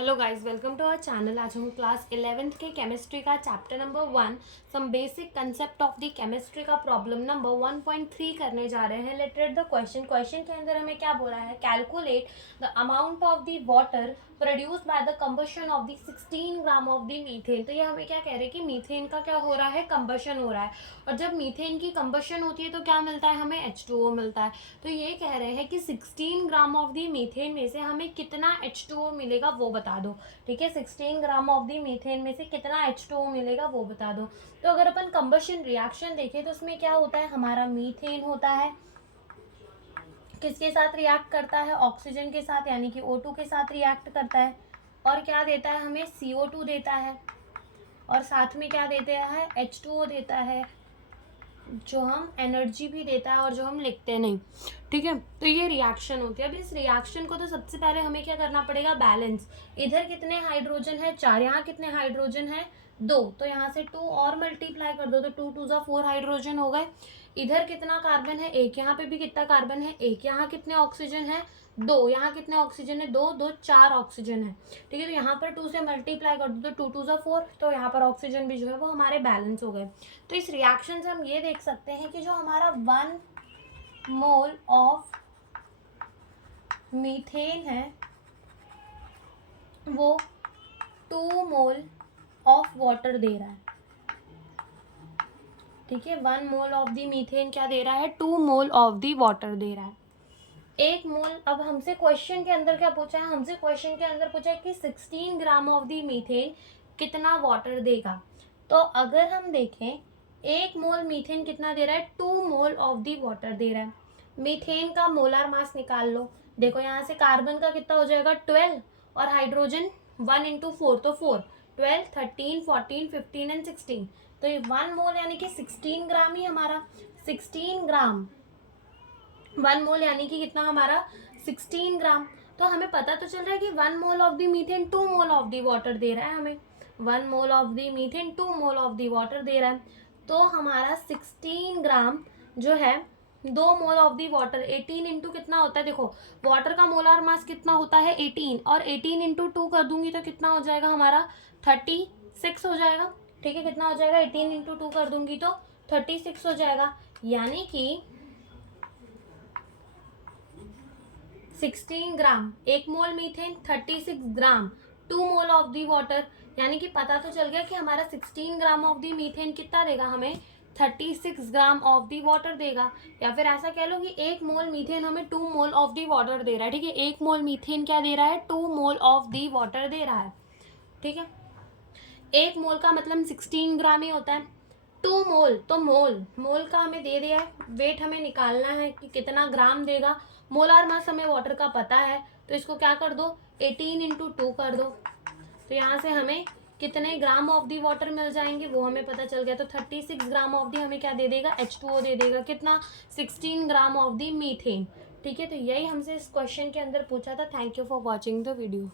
Hello guys, welcome to our channel. आज हम class 11th के केमिस्ट्री का chapter number 1 some basic concept of the chemistry का problem number 1.3 करने जा रहे हैं। लेट रीड द क्वेश्चन के अंदर हमें क्या बोला है, calculate the amount of the water produced by the combustion of the 16 gram of the methane. तो ये हमें क्या कह रहे हैं कि मीथेन का क्या हो रहा है, कंबशन हो रहा है। और जब मीथेन की कंबशन होती है तो क्या मिलता है, हमें H2O मिलता है। तो ये कह रहे हैं कि 16 ग्राम ऑफ द मीथेन में से हमें कितना H2O मिलेगा वो बता दो। ठीक है, 16 ग्राम ऑफ द मीथेन में से कितना H2O मिलेगा वो बता दो। तो अगर अपन कंबशन रिएक्शन देखें तो उसमें क्या होता है, हमारा मीथेन होता है, किसके साथ रिएक्ट करता है, ऑक्सीजन के साथ, यानी कि O2 के साथ रिएक्ट करता है। और क्या देता है, हमें CO2 देता है। और साथ में क्या देता है, H2O देता है, जो हम एनर्जी भी देता है और जो हम लिखते नहीं। ठीक है, तो ये रिएक्शन होती है। अब इस रिएक्शन को तो सबसे पहले हमें क्या करना पड़ेगा, बैलेंस। इधर कितने हाइड्रोजन है, 4, यहाँ कितने हाइड्रोजन है, 2। तो यहाँ से 2 और मल्टीप्लाई कर दो तो 2 2 जा 4 हाइड्रोजन हो गए। इधर कितना कार्बन है, 1। यहाँ पे भी कितना कार्बन है, 1। यहाँ कितने ऑक्सीजन है, 2। यहाँ कितने ऑक्सीजन है, 2 2 4 ऑक्सीजन है। ठीक है, तो यहाँ पर 2 से मल्टीप्लाई कर दो तो 2 2 जा 4। तो यहाँ पर ऑक्सीजन भी जो है वो हमारे बैलेंस हो गए। तो इस रिएक्शन से हम ये देख सकते हैं कि जो हमारा 1 मोल ऑफ मीथेन है वो 2 मोल ऑफ वाटर दे रहा है। ठीक है, 1 मोल ऑफ द मीथेन क्या दे रहा है, 2 मोल ऑफ द वाटर दे रहा है। 1 मोल। अब हमसे क्वेश्चन के अंदर क्या पूछा है, हमसे क्वेश्चन के अंदर पूछा है कि 16 ग्राम ऑफ द मीथेन कितना वाटर देगा। तो अगर हम देखें, 1 मोल मीथेन कितना दे रहा है, 2 मोल ऑफ द वाटर दे रहा है। मीथेन का मोलर मास निकाल लो। देखो यहाँ से कार्बन का कितना हो जाएगा, 12, और हाइड्रोजन 1 इंटू 4 तो 4, 12 13 14 15 एंड 16। तो ये 1 मोल यानी कि 16 ग्राम ही हमारा, 16 ग्राम 1 मोल यानी कि कितना हमारा, 16 ग्राम। तो हमें पता तो चल रहा है कि 1 mole of the methane 2 mole of the water दे रहा है हमें। 1 mole of the methane 2 mole of the water दे रहा है। तो हमारा 16 ग्राम जो है, 2 mole of the water, 18 into कितना होता है, देखो वाटर का मोलार मास कितना होता है 18, और 18 इंटू 2 कर दूंगी तो कितना हो जाएगा हमारा, 36 हो जाएगा। ठीक है, कितना हो जाएगा, 18 इंटू 2 कर दूंगी तो 36 हो जाएगा। यानी कि 16 gram, 1 mole methane, 36 gram, 2 mole of the water. यानी कि पता तो चल गया कि हमारा 16 ग्राम ऑफ दी मीथेन कितना देगा हमें, 36 ग्राम ऑफ दी वाटर देगा। या फिर ऐसा कह लो कि 1 मोल मीथेन हमें 2 मोल ऑफ दी वाटर दे रहा है। ठीक है, 1 मोल मीथेन क्या दे रहा है, 2 मोल ऑफ दी वाटर दे रहा है। ठीक है, 1 मोल का मतलब 16 ग्राम ही होता है। 2 मोल, तो मोल का हमें दे दिया है, वेट हमें निकालना है कि कितना ग्राम देगा। मोलार मास हमें वाटर का पता है, तो इसको क्या कर दो, 18 इंटू 2 कर दो। तो यहाँ से हमें कितने ग्राम ऑफ दी वाटर मिल जाएंगे वो हमें पता चल गया। तो 36 ग्राम ऑफ दी हमें क्या दे देगा, H2O दे देगा। कितना, 16 ग्राम ऑफ दी मीथेन। ठीक है, तो यही हमसे इस क्वेश्चन के अंदर पूछा था। Thank you for watching the video.